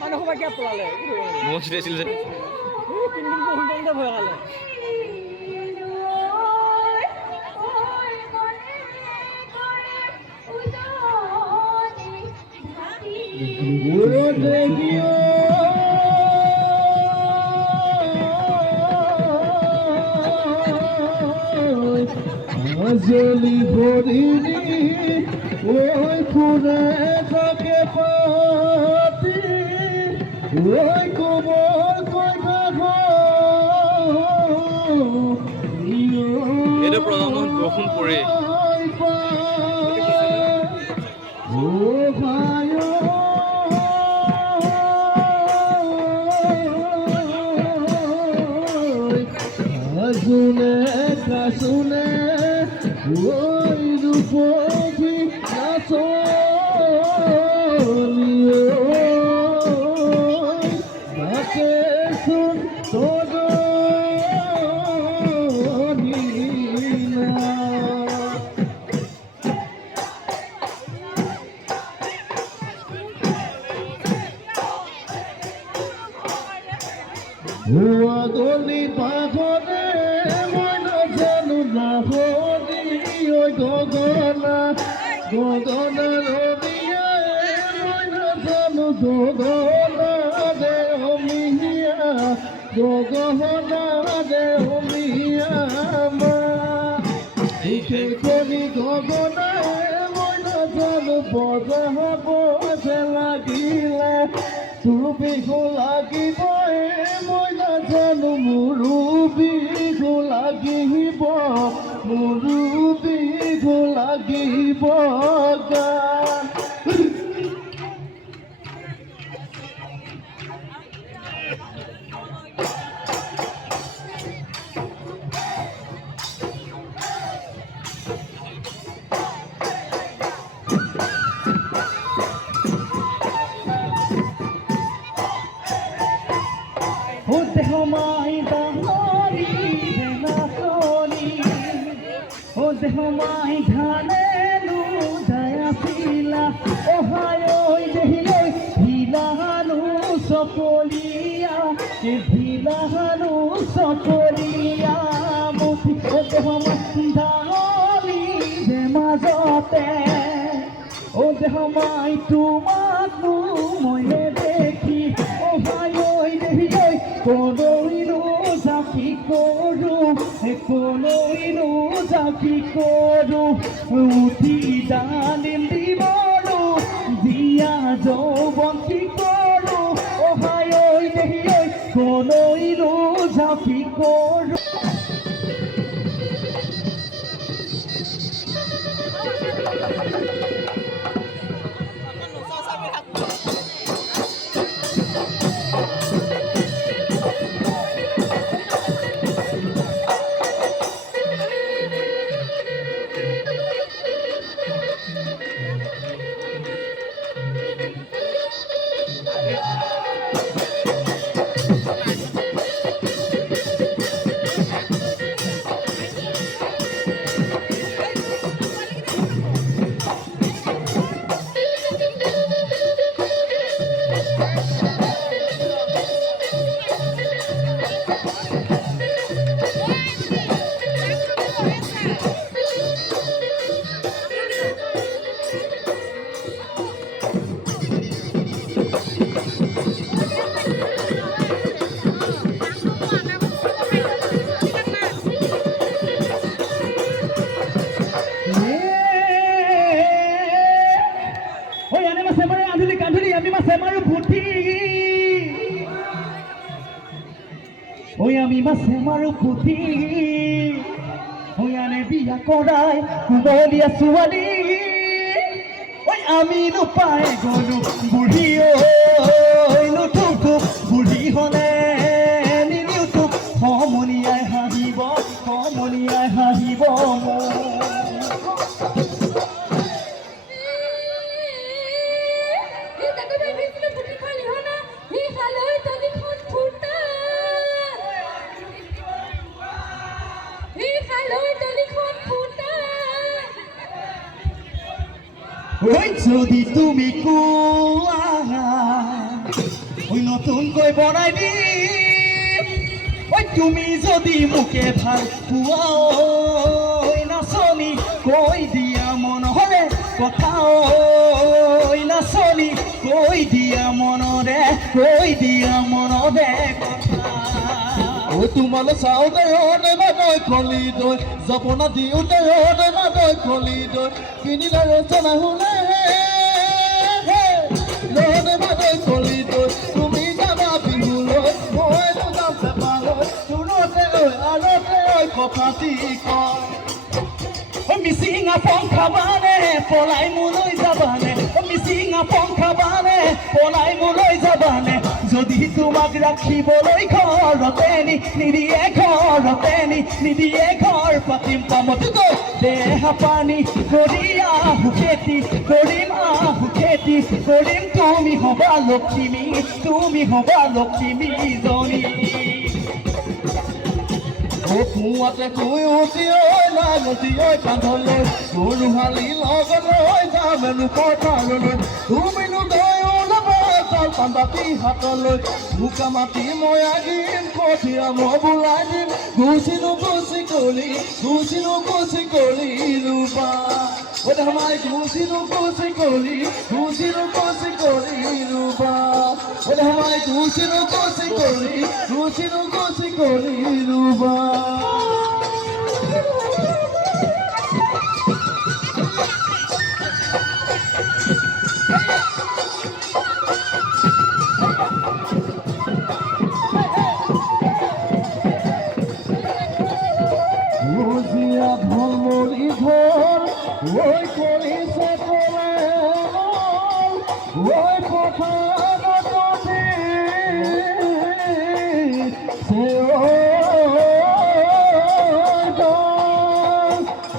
মানুহ সবাই কিয় পলালে বহুত চিটাইছিল যে তিনিদিন বৰষুণ ভয় খালে মাজলি ভৰিনি ওই ফুলে থাকে পাতি ওই কোমল কই কাগো এইটো প্ৰথমত বৰষুণ পৰে ও ভাই শুনে শুনে ওই রূপী নাচে শুন তোর দলি পাগলে মই নাজানো নাহনি ওই গগনা গগনা রবিয়া মই নাজানো গগনা দে অমিয়া গগনা দে অমিয়া মা ইকে কলি গগনা মই নাজানো বজাব যে লাগিলে তোৰ বিহু লাগিব মই নাজানো মোৰো বিহু লাগিব মোৰো বিহু লাগিব গান দেহ মাই ডাঙৰি নাচনি ও দেহ মাই ধানেনো দায়াছিলা অহায় দেহিলৈ ভিলাহানো চকলিয়া ভিলাহানো চকলিয়া মুঠি ও দেহ মাই ডাঙৰি মাজতে ও দেহ মাই তোমাকনো ময়ে দেখি অহায় দেহিলৈ কোনোইনো জাকি কৰো কোনোইনো জাকি কৰো উঠি ডালিম দিবৰো দিয়া যৌৱন কি কৰো অহায় দেহিলৈ কোনোইনো জাকি কৰো Oi ami mase maru puti Oi ane biya korai kumolia suwali Oi ami no pae gonu buri oi no tutu buri hone ni YouTube homoni ai hahibo ঐ যদি তুমি কোৱা ঐ নতুনকৈ বনাই দিম ঐ তুমি যদি মোকে ভাল পোৱা ঐ নাচনি কৈ দিয়া মনৰে কথা ঐ নাচনি কৈ দিয়া মনৰে কথা ঐ তোমালে চাওঁতে হতে মাদৈ খলি দৈ জপনা দিওঁতে হতে মাদৈ খলি দৈ কিনিলে ৰচনা শুনে নহতে মাদৈ খলি দৈ তুমি যাবা বিহুলৈ মই যাম পেপালৈ তোৰতে ঐ আৰতে ঐ কথাটি কয় মিচিঙা পংখা বানে পলাই মোলৈ যাবানে মিচিঙা পংখা বানে পলাই মোলৈ যাবানে যদি তোমাক ৰাখিবলৈ ঘৰতে নিদিয়ে ঘৰ পাতিম পামতো গৈ দেহা পানী কৰি আহো খেতি কৰিম তুমি হবা লক্ষ্মী জনী পুৱাতে শুই উঠি ঐ নাগতি ঐ কান্ধলৈ গৰুহালি লগলৈ যামেনো পথাৰলৈ তুমিনো গৈ ওলাব চাউল পান্দাতি হাতলৈ বোকা মাটি মই আগিম কঠীয়া মই বোলাই দিম গুচিনো গুচি কলি ৰুবা ঐ ধমাই গুচিনো গুচি কলি ৰুবা ঐ ধমাই গুচিনো গুচি কলি ৰুবা বুজিয়া ঢল মৰি ঘৰ ঐ কৰিছে তলে ঐ পথাৰতে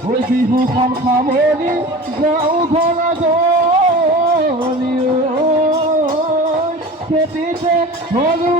ঐ বিহুখন সামৰি যাওঁ ঘৰা গলি খেতিতে হলো